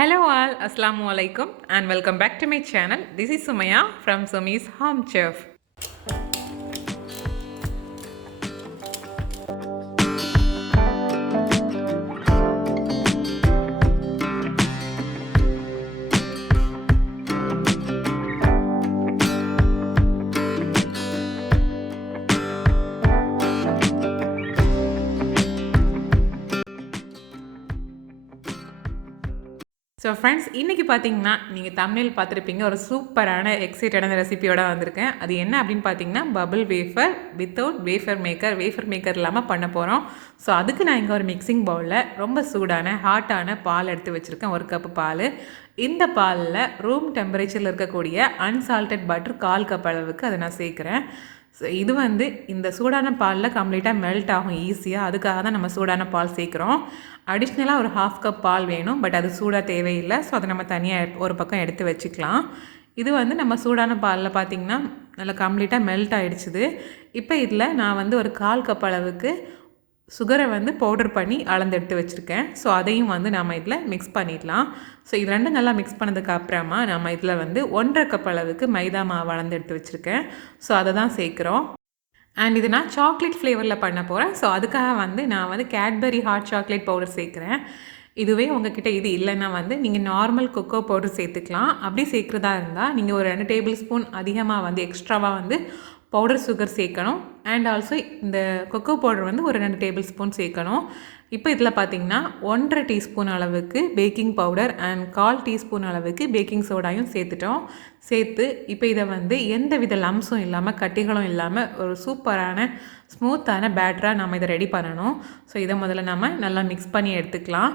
Hello all, Assalamu alaikum and welcome back to my channel. This is Sumaya from Sumi's Home Chef. So friends, இன்றைக்கி பார்த்தீங்கன்னா நீங்கள் தமிழில் பார்த்துருப்பீங்க, ஒரு சூப்பரான எக்ஸைட்டடான ரெசிபியோட வந்திருக்கேன். அது என்ன அப்படின்னு பார்த்தீங்கன்னா, bubble wafer without wafer maker இல்லாமல் பண்ண போகிறோம். ஸோ அதுக்கு நான் இங்கே ஒரு மிக்சிங் பவுலில் ரொம்ப சூடான ஹாட்டான பால் எடுத்து வச்சுருக்கேன், 1 கப்பு பால். இந்த பாலில் ரூம் டெம்பரேச்சரில் இருக்கக்கூடிய அன்சால்டட் பட்டர் 1/4 கப் அளவுக்கு அதை நான் சேர்க்குறேன். ஸோ இது வந்து இந்த சூடான பாலில் கம்ப்ளீட்டாக மெல்ட் ஆகும் ஈஸியாக. அதுக்காக தான் நம்ம சூடான பால் சேர்க்குறோம். அடிஷ்னலாக ஒரு 1/2 கப் பால் வேணும், பட் அது சூடாக தேவையில்லை. ஸோ அதை நம்ம தனியாக ஒரு பக்கம் எடுத்து வச்சுக்கலாம். இது வந்து நம்ம சூடான பாலில் பார்த்திங்கன்னா நல்லா கம்ப்ளீட்டாக மெல்ட் ஆகிடுச்சுது. இப்போ இதில் நான் வந்து ஒரு 1/4 கப் அளவுக்கு சுகரை வந்து பவுடர் பண்ணி அளந்து எடுத்து வச்சுருக்கேன். ஸோ அதையும் வந்து நம்ம இதில் மிக்ஸ் பண்ணிடலாம். ஸோ இது ரெண்டும் நல்லா மிக்ஸ் பண்ணதுக்கு அப்புறமா நம்ம இதில் வந்து 1/2 கப் அளவுக்கு மைதா மாவு அளந்து எடுத்து வச்சுருக்கேன். ஸோ அதை தான் சேர்க்குறோம். அண்ட் இது நான் சாக்லேட் ஃப்ளேவரில் பண்ண போகிறேன். ஸோ அதுக்காக வந்து நான் வந்து கேட்பரி ஹாட் சாக்லேட் பவுடர் சேர்க்குறேன். இதுவே உங்ககிட்ட இது இல்லைன்னா வந்து நீங்கள் நார்மல் கொக்கோ பவுடர் சேர்த்துக்கலாம். அப்படி சேர்க்குறதா இருந்தால் நீங்கள் ஒரு 2 டேபிள் ஸ்பூன் அதிகமாக வந்து எக்ஸ்ட்ராவாக வந்து பவுடர் சுகர் சேர்க்கணும். அண்ட் ஆல்சோ இந்த கொக்கோ பவுடர் வந்து ஒரு 2 டேபிள் ஸ்பூன் சேர்க்கணும். இப்போ இதில் பார்த்திங்கன்னா 1/2 டீஸ்பூன் அளவுக்கு பேக்கிங் பவுடர் அண்ட் 1/4 டீஸ்பூன் அளவுக்கு பேக்கிங் சோடாயும் சேர்த்துட்டோம். சேர்த்து இப்போ இதை வந்து எந்த வித லம்ஸும் இல்லாமல் கட்டிகளும் இல்லாமல் ஒரு சூப்பரான ஸ்மூத்தான பேட்டராக நம்ம இதை ரெடி பண்ணணும். ஸோ இதை முதல்ல நம்ம நல்லா மிக்ஸ் பண்ணி எடுத்துக்கலாம்.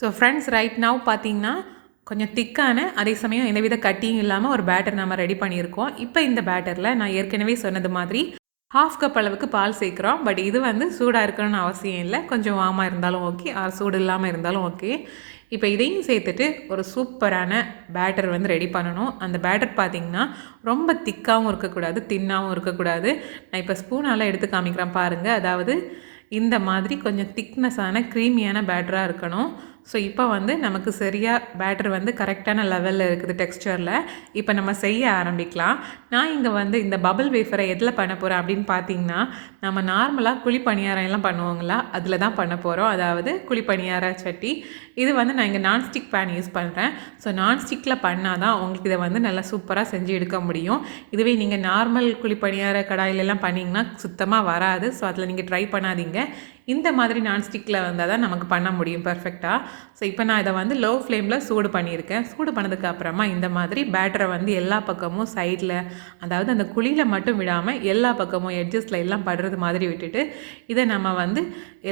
ஸோ ஃப்ரெண்ட்ஸ், ரைட் நவ் பார்த்திங்கன்னா கொஞ்சம் திக்கான, அதே சமயம் எந்தவித கட்டியும் இல்லாமல் ஒரு பேட்டர் நம்ம ரெடி பண்ணியிருக்கோம். இப்போ இந்த பேட்டரில் நான் ஏற்கனவே சொன்னது மாதிரி 1/2 கப் அளவுக்கு பால் சேர்க்குறோம். பட் இது வந்து சூடாக இருக்கணும்னு அவசியம் இல்லை, கொஞ்சம் வாமாக இருந்தாலும் ஓகே, சூடு இல்லாமல் இருந்தாலும் ஓகே. இப்போ இதையும் சேர்த்துட்டு ஒரு சூப்பரான பேட்டர் வந்து ரெடி பண்ணணும். அந்த பேட்டர் பார்த்திங்கன்னா ரொம்ப திக்காகவும் இருக்கக்கூடாது, தின்னாகவும் இருக்கக்கூடாது. நான் இப்போ ஸ்பூனால் எடுத்து காமிக்கிறேன் பாருங்கள். அதாவது இந்த மாதிரி கொஞ்சம் திக்னஸான க்ரீமியான பேட்டராக இருக்கணும். ஸோ இப்போ வந்து நமக்கு சரியாக பேட்டர் வந்து கரெக்டான லெவலில் இருக்குது டெக்ஸ்சரில். இப்போ நம்ம செய்ய ஆரம்பிக்கலாம். நான் இங்கே வந்து இந்த பபிள் வேஃபரை எதில் பண்ண போகிறேன் அப்படின்னு பார்த்தீங்கன்னா, நம்ம நார்மலாக குழி பணியாரம் எல்லாம் பண்ணுவாங்களா, அதில் தான் பண்ண போகிறோம். அதாவது குழி பணியார சட்டி. இது வந்து நான் இங்கே நான்ஸ்டிக் பேன் யூஸ் பண்ணுறேன். ஸோ நான்ஸ்டிக்கில் பண்ணால் தான் உங்களுக்கு இதை வந்து நல்லா சூப்பராக செஞ்சு எடுக்க முடியும். இதுவே நீங்கள் நார்மல் குழி பணியார கடாயிலெல்லாம் பண்ணிங்கன்னா சுத்தமாக வராது. ஸோ அதில் நீங்கள் ட்ரை பண்ணாதீங்க. இந்த மாதிரி நான்ஸ்டிக்கில் வந்தால் தான் நமக்கு பண்ண முடியும் பர்ஃபெக்டாக. ஸோ இப்போ நான் இதை வந்து லோ ஃப்ளேமில் சூடு பண்ணியிருக்கேன். சூடு பண்ணதுக்கு அப்புறமா இந்த மாதிரி பேட்டரை வந்து எல்லா பக்கமும் சைடில், அதாவது அந்த குழியில் மட்டும் விடாமல் எல்லா பக்கமும் எட்ஜஸில் எல்லாம் படுறது மாதிரி விட்டுட்டு இதை நம்ம வந்து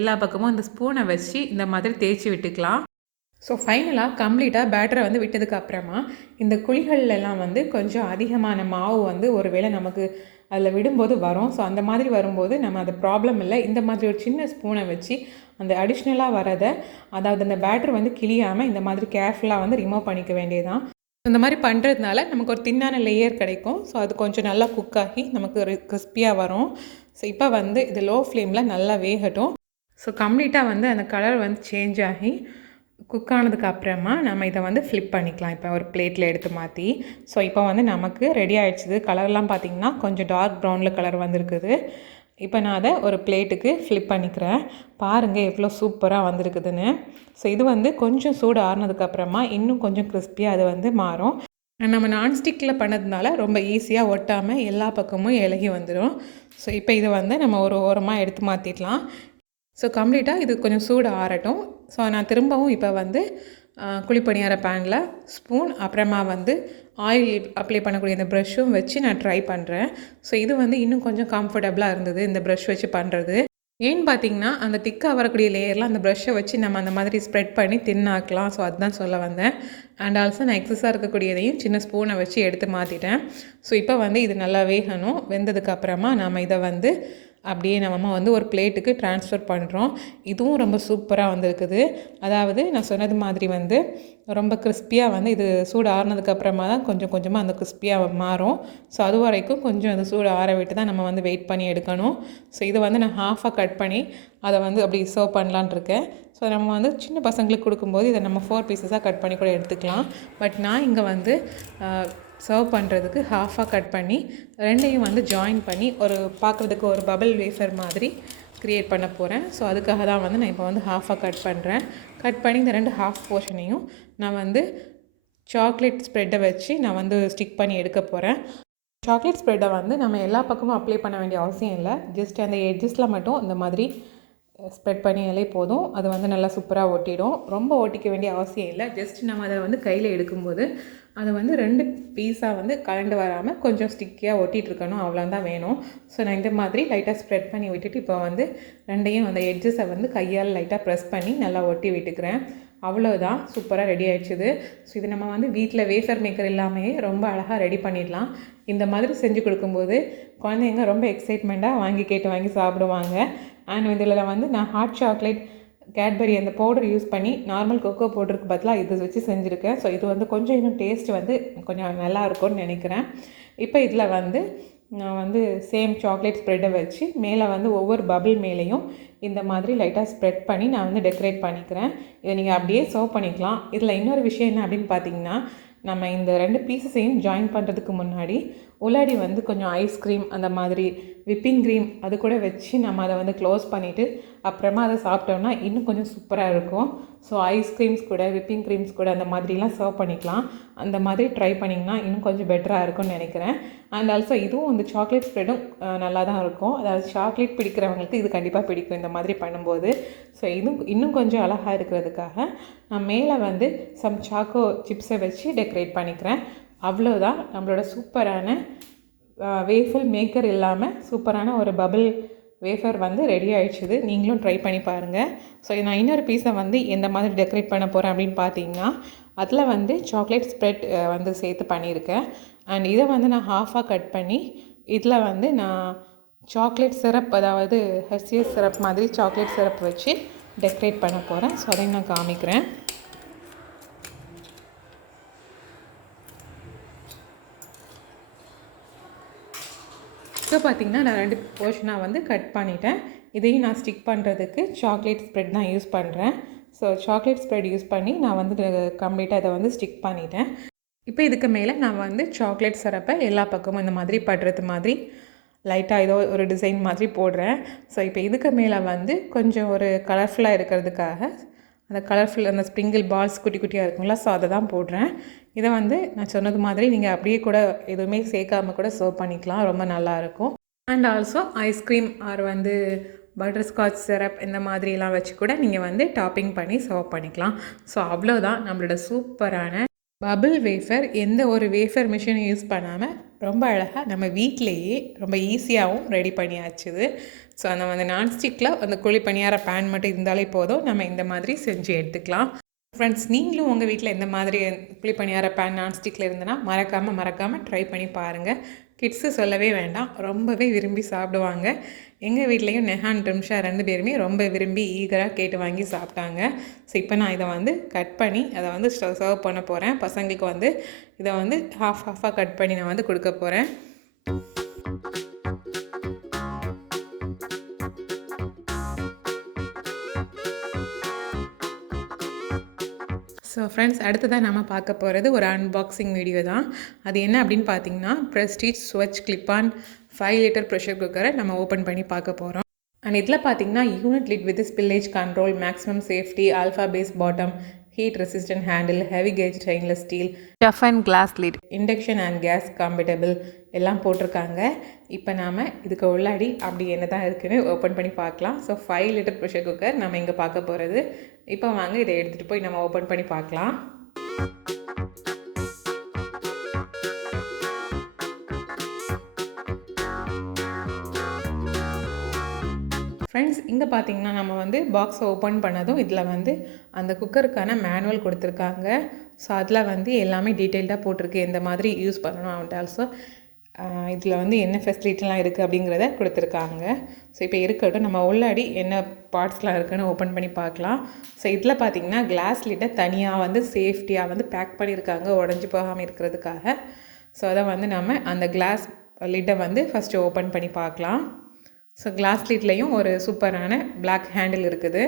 எல்லா பக்கமும் இந்த ஸ்பூனை வச்சு இந்த மாதிரி தேய்ச்சி விட்டுக்கலாம். ஸோ ஃபைனலாக கம்ப்ளீட்டாக பேட்டரை வந்து விட்டதுக்கு அப்புறமா இந்த குழிகள்லாம் வந்து கொஞ்சம் அதிகமான மாவு வந்து ஒரு வேளை நமக்கு அதில் விடும்போது வரும். ஸோ அந்த மாதிரி வரும்போது நம்ம அது ப்ராப்ளம் இல்லை. இந்த மாதிரி ஒரு சின்ன ஸ்பூனை வச்சு அந்த அடிஷ்னலாக வரதை, அதாவது அந்த பேட்டர் வந்து கிளியாமல் இந்த மாதிரி கேர்ஃபுல்லாக வந்து ரிமூவ் பண்ணிக்க வேண்டியதான். இந்த மாதிரி பண்ணுறதுனால நமக்கு ஒரு தின்னான லேயர் கிடைக்கும். ஸோ அது கொஞ்சம் நல்லா குக் ஆகி நமக்கு ஒரு கிறிஸ்பியாக வரும். ஸோ இப்போ வந்து இது லோ ஃப்ளேமில் நல்லா வேகட்டும். ஸோ கம்ப்ளீட்டாக வந்து அந்த கலர் வந்து சேஞ்ச் ஆகி குக் ஆனதுக்கு அப்புறமா நம்ம இதை வந்து ஃப்ளிப் பண்ணிக்கலாம். இப்போ ஒரு பிளேட்டில் எடுத்து மாற்றி. ஸோ இப்போ வந்து நமக்கு ரெடி ஆகிடுச்சிது. கலர்லாம் பார்த்திங்கன்னா கொஞ்சம் டார்க் ப்ரௌனில் கலர் வந்திருக்குது. இப்போ நான் அதை ஒரு பிளேட்டுக்கு ஃப்ளிப் பண்ணிக்கிறேன். பாருங்கள் எவ்வளோ சூப்பராக வந்திருக்குதுன்னு. ஸோ இது வந்து கொஞ்சம் சூடு ஆறுனதுக்கப்புறமா இன்னும் கொஞ்சம் கிறிஸ்பியாக அது வந்து மாறும். நம்ம நான்ஸ்டிக்கில் பண்ணதுனால ரொம்ப ஈஸியாக ஒட்டாமல் எல்லா பக்கமும் இலகி வந்துடும். ஸோ இப்போ இதை வந்து நம்ம ஒரு ஓரமாக எடுத்து மாற்றிடலாம். ஸோ கம்ப்ளீட்டாக இது கொஞ்சம் சூடு ஆறட்டும். ஸோ நான் திரும்பவும் இப்போ வந்து குழிப்பணியார பேனில் ஸ்பூன், அப்புறமா வந்து ஆயில் அப்ளை பண்ணக்கூடிய இந்த ப்ரஷ்ஷும் வச்சு நான் ட்ரை பண்ணுறேன். ஸோ இது வந்து இன்னும் கொஞ்சம் கம்ஃபர்டபுளாக இருந்தது இந்த ப்ரஷ் வச்சு பண்ணுறது. ஏன்னு பார்த்திங்கன்னா அந்த திக்காக வரக்கூடிய லேயர்லாம் அந்த ப்ரஷ்ஷை வச்சு நம்ம அந்த மாதிரி ஸ்ப்ரெட் பண்ணி தின்னாக்கலாம். ஸோ அதுதான் சொல்ல வந்தேன். அண்ட் ஆல்சோ நான் எக்ஸஸாக இருக்கக்கூடியதையும் சின்ன ஸ்பூனை வச்சு எடுத்து மாற்றிட்டேன். ஸோ இப்போ வந்து இது நல்லா வேகணும். வெந்ததுக்கப்புறமா நம்ம இதை வந்து அப்படியே நம்ம வந்து ஒரு பிளேட்டுக்கு ட்ரான்ஸ்ஃபர் பண்ணுறோம். இதுவும் ரொம்ப சூப்பராக வந்திருக்குது. அதாவது நான் சொன்னது மாதிரி வந்து ரொம்ப கிறிஸ்பியாக வந்து இது சூடு ஆறுனதுக்கப்புறமா தான் கொஞ்சம் கொஞ்சமாக அந்த கிறிஸ்பியாக மாறும். ஸோ அது வரைக்கும் கொஞ்சம் அந்த சூடு ஆற விட்டு தான் நம்ம வந்து வெயிட் பண்ணி எடுக்கணும். ஸோ இதை வந்து நான் ஹாஃபாக கட் பண்ணி அதை வந்து அப்படி சர்வ் பண்ணலான் இருக்கேன். ஸோ நம்ம வந்து சின்ன பசங்களுக்கு கொடுக்கும்போது இதை நம்ம 4 பீசஸாக கட் பண்ணி கூட எடுத்துக்கலாம். பட் நான் இங்கே வந்து சர்வ் பண்ணுறதுக்கு ஹாஃபாக கட் பண்ணி ரெண்டையும் வந்து ஜாயின் பண்ணி ஒரு பார்க்குறதுக்கு ஒரு பபிள் வேஃபர் மாதிரி க்ரியேட் பண்ண போகிறேன். ஸோ அதுக்காக தான் வந்து நான் இப்போ வந்து ஹாஃபாக கட் பண்ணுறேன். கட் பண்ணி இந்த 2 ஹாஃப் போர்ஷனையும் நான் வந்து சாக்லேட் ஸ்ப்ரெட்டை வச்சு நான் வந்து ஸ்டிக் பண்ணி எடுக்க போகிறேன். சாக்லேட் ஸ்ப்ரெட்டை வந்து நம்ம எல்லா பக்கமும் அப்ளை பண்ண வேண்டிய அவசியம் இல்லை. ஜஸ்ட் அந்த எட்ஜஸில் மட்டும் இந்த மாதிரி ஸ்ப்ரெட் பண்ணியாலே போதும். அது வந்து நல்லா சூப்பராக ஒட்டிடும். ரொம்ப ஒட்டிக்க வேண்டிய அவசியம் இல்லை. ஜஸ்ட் நம்ம அதை வந்து கையில் எடுக்கும்போது அதை வந்து 2 பீஸாக வந்து கலண்டு வராமல் கொஞ்சம் ஸ்டிக்கியாக ஒட்டிகிட்ருக்கணும், அவ்வளோதான் வேணும். ஸோ நான் இந்த மாதிரி லைட்டாக ஸ்ப்ரெட் பண்ணி விட்டுட்டு இப்போ வந்து ரெண்டையும் அந்த எட்ஜஸை வந்து கையால் லைட்டாக ப்ரெஸ் பண்ணி நல்லா ஒட்டி விட்டுக்கிறேன். அவ்வளோதான், சூப்பராக ரெடி ஆகிடுச்சுது. ஸோ இது நம்ம வந்து வீட்டில் வேஃபர் மேக்கர் எல்லாமே ரொம்ப அழகாக ரெடி பண்ணிடலாம். இந்த மாதிரி செஞ்சு கொடுக்கும்போது குழந்தைங்க ரொம்ப எக்ஸைட்மெண்ட்டாக வாங்கி கேட்டு வாங்கி சாப்பிடுவாங்க. அண்ட் இதில் வந்து நான் ஹாட் சாக்லேட் கேட்பரி அந்த பவுடர் யூஸ் பண்ணி நார்மல் கொக்கோ பவுடருக்கு பதிலாக இது வச்சு செஞ்சுருக்கேன். ஸோ இது வந்து கொஞ்சம் இன்னும் டேஸ்ட் வந்து கொஞ்சம் நல்லா இருக்கும்னு நினைக்கிறேன். இப்போ இதில் வந்து நான் வந்து சேம் சாக்லேட் ஸ்ப்ரெட்டை வச்சு மேலே வந்து ஒவ்வொரு பபிள் மேலேயும் இந்த மாதிரி லைட்டாக ஸ்ப்ரெட் பண்ணி நான் வந்து டெக்கரேட் பண்ணிக்கிறேன். இதை நீங்கள் அப்படியே சர்வ் பண்ணிக்கலாம். இதில் இன்னொரு விஷயம் என்ன அப்படின்னு பார்த்தீங்கன்னா, நம்ம இந்த 2 பீஸஸையும் ஜாயின் பண்ணுறதுக்கு முன்னாடி உள்ளாடி வந்து கொஞ்சம் ஐஸ்கிரீம் அந்த மாதிரி விப்பிங் க்ரீம் அது கூட வச்சு நம்ம அதை வந்து க்ளோஸ் பண்ணிவிட்டு அப்புறமா அதை சாப்பிட்டோம்னா இன்னும் கொஞ்சம் சூப்பராக இருக்கும். ஸோ ஐஸ்கிரீம்ஸ் கூட விப்பிங் க்ரீம்ஸ் கூட அந்த மாதிரிலாம் சர்வ் பண்ணிக்கலாம். அந்த மாதிரி ட்ரை பண்ணிங்கன்னா இன்னும் கொஞ்சம் பெட்டராக இருக்கும்னு நினைக்கிறேன். அண்ட் ஆல்சோ இதுவும் இந்த சாக்லேட் ஸ்ப்ரெட்டும் நல்லா தான் இருக்கும். அதாவது சாக்லேட் பிடிக்கிறவங்களுக்கு இது கண்டிப்பாக பிடிக்கும் இந்த மாதிரி பண்ணும்போது. ஸோ இன்னும் கொஞ்சம் அழகாக இருக்கிறதுக்காக நான் மேலே வந்து சம் சாக்கோ சிப்ஸை வச்சு டெக்கரேட் பண்ணிக்கிறேன். அவ்வளோதான், நம்மளோட சூப்பரான வேஃபல் மேக்கர் இல்லாமல் சூப்பரான ஒரு பபிள் வேஃபர் வந்து ரெடி ஆகிடுச்சுது. நீங்களும் ட்ரை பண்ணி பாருங்கள். ஸோ நான் இன்னொரு பீஸை வந்து எந்த மாதிரி டெக்கரேட் பண்ண போகிறேன் அப்படின்னு பார்த்தீங்கன்னா, அதில் வந்து சாக்லேட் ஸ்ப்ரெட் வந்து சேர்த்து பண்ணியிருக்கேன். அண்ட் இதை வந்து நான் ஹாஃபாக கட் பண்ணி இதில் வந்து நான் சாக்லேட் சிரப், அதாவது ஹெர்ஷீஸ் சிரப் மாதிரி சாக்லேட் சிரப் வச்சு டெக்கரேட் பண்ண போகிறேன். ஸோ அதையும் நான் காமிக்கிறேன். இப்போ பார்த்திங்கன்னா நான் 2 போர்ஷனாக வந்து கட் பண்ணிட்டேன். இதையும் நான் ஸ்டிக் பண்ணுறதுக்கு சாக்லேட் ஸ்ப்ரெட் தான் யூஸ் பண்ணுறேன். ஸோ சாக்லேட் ஸ்ப்ரெட் யூஸ் பண்ணி நான் வந்து கம்ப்ளீட்டாக அதை வந்து ஸ்டிக் பண்ணிட்டேன். இப்போ இதுக்கு மேலே நான் வந்து சாக்லேட் சிரப்பை எல்லா பக்கமும் இந்த மாதிரி படுறது மாதிரி லைட்டாக ஏதோ ஒரு டிசைன் மாதிரி போடுறேன். ஸோ இப்போ இதுக்கு மேலே வந்து கொஞ்சம் ஒரு கலர்ஃபுல்லாக இருக்கிறதுக்காக அந்த கலர்ஃபுல் அந்த ஸ்ப்ரிங்கிள் பால்ஸ் குட்டி குட்டியாக இருக்குங்களா, ஸோ அதை தான் போடுறேன். இதை வந்து நான் சொன்னது மாதிரி நீங்கள் அப்படியே கூட எதுவுமே சேர்க்காமல் கூட சர்வ் பண்ணிக்கலாம், ரொம்ப நல்லாயிருக்கும். அண்ட் ஆல்சோ ஐஸ்கிரீம் ஆர் வந்து பட்டர்ஸ்காட்ச் சிரப் இந்த மாதிரிலாம் வச்சு கூட நீங்கள் வந்து டாப்பிங் பண்ணி சர்வ் பண்ணிக்கலாம். ஸோ அவ்வளோதான் நம்மளோட சூப்பரான பபிள் வேஃபர். எந்த ஒரு வேஃபர் மிஷினும் யூஸ் பண்ணாமல் ரொம்ப அழகாக நம்ம வீட்டிலையே ரொம்ப ஈஸியாகவும் ரெடி பண்ணியாச்சுது. ஸோ நம்ம அந்த நான்ஸ்டிக்கில் அந்த குழி பணியார பேன் மட்டும் இருந்தாலே போதும், நம்ம இந்த மாதிரி செஞ்சு எடுத்துக்கலாம். ஃப்ரெண்ட்ஸ், நீங்களும் உங்கள் வீட்டில் இந்த மாதிரி குழி பணியார பேன் நான்ஸ்டிக்கில் இருந்தனா மறக்காமல் ட்ரை பண்ணி பாருங்கள். கிட்ஸு சொல்லவே வேண்டாம், ரொம்பவே விரும்பி சாப்பிடுவாங்க. எங்கள் வீட்லேயும் நெஹான் ட்ரிம்ஷா 2 பேருமே ரொம்ப விரும்பி ஈகராக கேட்டு வாங்கி சாப்பிட்டாங்க. ஸோ இப்போ நான் இதை வந்து கட் பண்ணி அதை வந்து சர்வ் பண்ண போகிறேன். பசங்களுக்கு வந்து இதை வந்து ஹாஃபாக கட் பண்ணி நான் வந்து கொடுக்க போகிறேன். ஸோ ஃப்ரெண்ட்ஸ், அடுத்ததாக நம்ம பார்க்க போகிறது ஒரு அன்பாக்சிங் வீடியோ தான். அது என்ன அப்படின்னு பார்த்தீங்கன்னா, Prestige Swachh clip on 5 litre pressure குக்கரை நம்ம ஓப்பன் பண்ணி பார்க்க போகிறோம். அண்ட் இதில் பார்த்தீங்கன்னா unit lid with spillage control, maximum safety, alpha base bottom, heat resistant handle, heavy gauge stainless steel, tough and glass lid, induction and gas compatible எல்லாம் போட்டிருக்காங்க. இப்போ நாம் இதுக்கு உள்ளாடி அப்படி என்ன தான் இருக்குதுன்னு ஓப்பன் பண்ணி பார்க்கலாம். ஸோ 5 லிட்டர் ப்ரெஷர் குக்கர் நம்ம இங்கே பார்க்க போகிறது. இப்போ வாங்க இதை எடுத்துகிட்டு போய் நம்ம ஓப்பன் பண்ணி பார்க்கலாம். ஃப்ரெண்ட்ஸ், இங்கே பார்த்தீங்கன்னா நம்ம வந்து பாக்ஸை ஓப்பன் பண்ணதும் இதில் வந்து அந்த குக்கருக்கான மேனுவல் கொடுத்துருக்காங்க. ஸோ அதில் வந்து எல்லாமே டீட்டெயில்டாக போட்டிருக்கு, எந்த மாதிரி யூஸ் பண்ணணும். அண்ட் ஆல்சோ இதில் வந்து என்ன ஃபெசிலிட்டிலாம் இருக்குது அப்படிங்கிறத கொடுத்துருக்காங்க. ஸோ இப்போ இருக்கட்டும், நம்ம உள்ளாடி என்ன பார்ட்ஸ்லாம் இருக்குதுன்னு ஓப்பன் பண்ணி பார்க்கலாம். ஸோ இதில் பார்த்திங்கன்னா கிளாஸ் லிட்டை தனியாக வந்து சேஃப்டியாக வந்து பேக் பண்ணியிருக்காங்க உடஞ்சி போகாமல் இருக்கிறதுக்காக. ஸோ அதை வந்து நம்ம அந்த கிளாஸ் லிட்டை வந்து ஃபஸ்ட்டு ஓப்பன் பண்ணி பார்க்கலாம். ஸோ கிளாஸ் லிட்லேயும் ஒரு சூப்பரான பிளாக் ஹேண்டில் இருக்குது.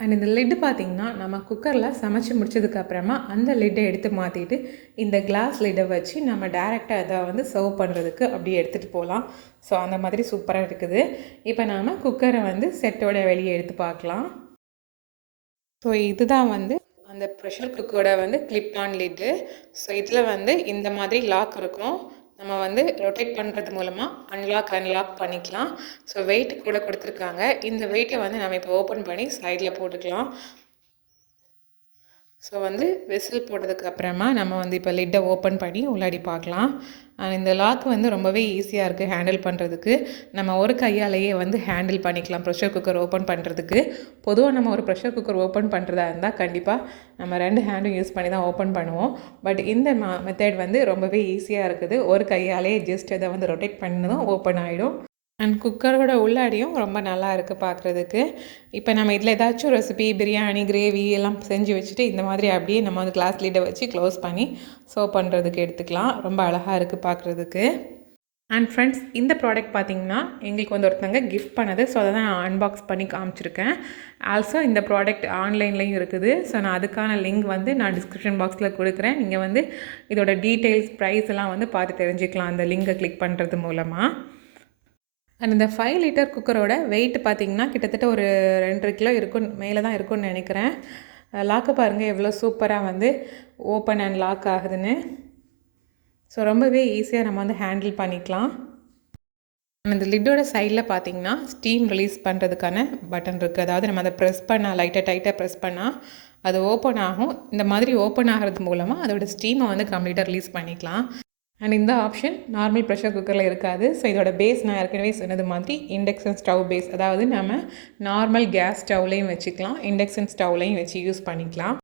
அண்ட் இந்த லிட்டு பார்த்திங்கன்னா நம்ம குக்கரில் சமைச்சு முடிச்சதுக்கப்புறமா அந்த லிட்டை எடுத்து மாற்றிட்டு இந்த கிளாஸ் லிட்டை வச்சு நம்ம டேரெக்டாக அதை வந்து சர்வ் பண்ணுறதுக்கு அப்படியே எடுத்துகிட்டு போகலாம். ஸோ அந்த மாதிரி சூப்பராக இருக்குது. இப்போ நாம் குக்கரை வந்து செட்டோட வெளியே எடுத்து பார்க்கலாம். ஸோ இதுதான் வந்து அந்த ப்ரெஷர் குக்கரோட வந்து கிளிப் ஆன் லிட்டு. ஸோ இதில் வந்து இந்த மாதிரி லாக் இருக்கும். நம்ம வந்து ரொட்டேட் பண்ணுறது மூலமாக அன்லாக் பண்ணிக்கலாம். ஸோ வெயிட் கூட கொடுத்துருக்காங்க. இந்த வெயிட்டை வந்து நம்ம இப்போ ஓப்பன் பண்ணி சைடில் போட்டுக்கலாம். ஸோ வந்து விசில் போட்டதுக்கு அப்புறமா நம்ம வந்து இப்போ லிட்டை ஓப்பன் பண்ணி உள்ளாடி பார்க்கலாம். இந்த லாக் வந்து ரொம்பவே ஈஸியாக இருக்குது ஹேண்டில் பண்ணுறதுக்கு. நம்ம ஒரு கையாலேயே வந்து ஹேண்டில் பண்ணிக்கலாம் ப்ரெஷர் குக்கர் ஓப்பன் பண்ணுறதுக்கு. பொதுவாக நம்ம ஒரு ப்ரெஷர் குக்கர் ஓப்பன் பண்ணுறதா இருந்தால் கண்டிப்பாக நம்ம 2 ஹேண்டும் யூஸ் பண்ணி தான் ஓப்பன் பண்ணுவோம். பட் இந்த மெத்தட் வந்து ரொம்பவே ஈஸியாக இருக்குது. ஒரு கையாலே ஜஸ்ட் அதை வந்து ரொட்டேட் பண்ணதும் ஓப்பன் ஆகிடும். அண்ட் குக்கரோட உள்ளாடியும் ரொம்ப நல்லா இருக்குது பார்க்குறதுக்கு. இப்போ நம்ம இதில் ஏதாச்சும் ரெசிபி, பிரியாணி, கிரேவி எல்லாம் செஞ்சு வச்சுட்டு இந்த மாதிரி அப்படியே நம்ம வந்து கிளாஸ் லிட்டை வச்சு க்ளோஸ் பண்ணி சர்வ் பண்ணுறதுக்கு எடுத்துக்கலாம். ரொம்ப அழகாக இருக்குது பார்க்குறதுக்கு. அண்ட் ஃப்ரெண்ட்ஸ், இந்த ப்ராடக்ட் பார்த்திங்கன்னா எங்களுக்கு வந்து ஒருத்தங்க கிஃப்ட் பண்ணது. ஸோ அதை தான் நான் அன்பாக்ஸ் பண்ணி காமிச்சிருக்கேன். ஆல்சோ இந்த ப்ராடக்ட் ஆன்லைன்லேயும் இருக்குது. ஸோ நான் அதுக்கான லிங்க் வந்து நான் டிஸ்கிரிப்ஷன் பாக்ஸில் கொடுக்குறேன். நீங்கள் வந்து இதோட டீட்டெயில்ஸ், ப்ரைஸ் எல்லாம் வந்து பார்த்து தெரிஞ்சுக்கலாம் அந்த லிங்கை கிளிக் பண்ணுறது மூலமாக. அண்ட் இந்த 5 லிட்டர் குக்கரோட வெயிட் பார்த்திங்கன்னா கிட்டத்தட்ட ஒரு 2.5 கிலோ இருக்கும், மேலே தான் இருக்கும்னு நினைக்கிறேன். லாக்கு பாருங்கள் எவ்வளோ சூப்பராக வந்து ஓப்பன் அண்ட் லாக் ஆகுதுன்னு. ஸோ ரொம்பவே ஈஸியாக நம்ம வந்து ஹேண்டில் பண்ணிக்கலாம். இந்த லிட்டோட சைடில் பார்த்திங்கன்னா ஸ்டீம் ரிலீஸ் பண்ணுறதுக்கான பட்டன் இருக்குது. அதாவது நம்ம அதை ப்ரெஸ் பண்ணால், டைட்டாக ப்ரெஸ் பண்ணால் அது ஓப்பன் ஆகும். இந்த மாதிரி ஓப்பன் ஆகிறது மூலமாக அதோட ஸ்டீமை வந்து கம்ப்ளீட்டாக ரிலீஸ் பண்ணிக்கலாம். அண்ட் இந்த ஆப்ஷன் நார்மல் ப்ரெஷர் குக்கரில் இருக்காது. ஸோ இதோட பேஸ் நான் ஏற்கனவே சொன்னது மாதிரி இண்டக்ஷன் ஸ்டவ் பேஸ். அதாவது நம்ம நார்மல் கேஸ் ஸ்டவ்லையும் வச்சுக்கலாம், இண்டக்ஷன் ஸ்டவ்லையும் வச்சு யூஸ் பண்ணிக்கலாம்.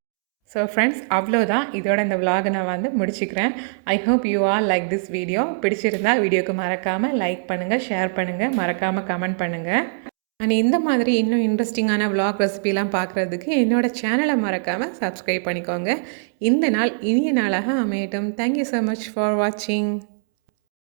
ஸோ ஃப்ரெண்ட்ஸ், அவ்வளோதான். இதோட இந்த விலாகை நான் வந்து முடிச்சுக்கிறேன். I hope you all like this video. பிடிச்சிருந்தால் வீடியோக்கு மறக்காமல் லைக் பண்ணுங்கள், ஷேர் பண்ணுங்கள், மறக்காமல் கமெண்ட் பண்ணுங்கள். அண்ட் இந்த மாதிரி இன்னும் இன்ட்ரெஸ்டிங்கான விலாக் ரெசிபிலாம் பார்க்குறதுக்கு என்னோடய சேனலை மறக்காமல் சப்ஸ்கிரைப் பண்ணிக்கோங்க. இந்த நாள் இனிய நாளாக அமையட்டும். தேங்க்யூ ஸோ மச் ஃபார் வாட்சிங்.